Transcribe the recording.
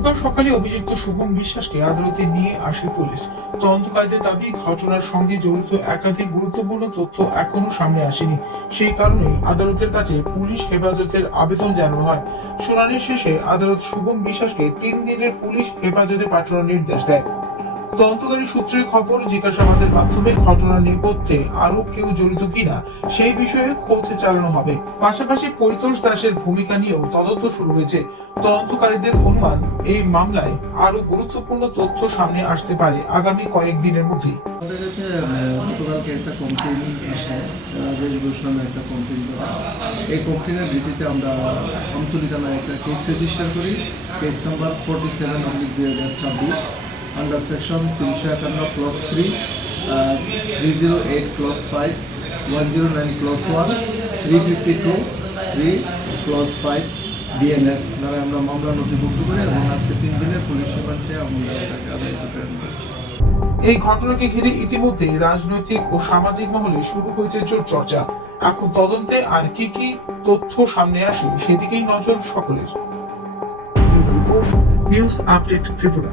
গতকাল সকালে অভিযুক্ত শুভম বিশ্বাসকে আদালতে নিয়ে আসে পুলিশ। তদন্তকারীদের দাবি, ঘটনার সঙ্গে জড়িত একাধিক গুরুত্বপূর্ণ তথ্য এখনো সামনে আসেনি। সেই কারণেই আদালতের কাছে পুলিশ হেফাজতের আবেদন জানানো হয়। শুনানির শেষে আদালত শুভম বিশ্বাসকে 3 দিনের পুলিশ হেফাজতে পাঠানোর নির্দেশ দেয়। তদন্তকারী সূত্রের খবর, জিজ্ঞাসাবাদের মাধ্যমে ঘটনার নেপথ্যে আরো কেউ জড়িত কিনা সেই বিষয়ে খোঁজ চালানো হবে। পাশাপাশি পরিতোষ দাসের ভূমিকা নিয়েও তদন্ত শুরু হয়েছে। তদন্তকারীদের অনুমান, এই মামলায় আরো গুরুত্বপূর্ণ তথ্য সামনে আসতে পারে আগামী কয়েকদিনের মধ্যেই। আমাদের কাছে গতকালকে একটা কমপ্লেন আসে, রাজেশ ঘোষ নামে একটা কমপ্লেন করা। এই কমপ্লেনের ভিত্তিতে আমরা আমতলী থানায় একটা কেস রেজিস্টার করি। Case number 47/2026 under section 351 + 3, 308 + 5, 109 + 1, 352 3 + 5 BNS নামে আমরা মামলা নথিভুক্ত করি এবং আজকে 3 দিনের পুলিশ রিমান্ডে আমরা তাকে আদালতে প্রেরণ করছি। এই ঘটনাকে ঘিরে ইতিমধ্যে রাজনৈতিক ও সামাজিক মহলে শুরু হয়েছে জোর চর্চা। এখন তদন্তে আর কি কি তথ্য সামনে আসে সেদিকেই নজর সকলের। News update Tripura.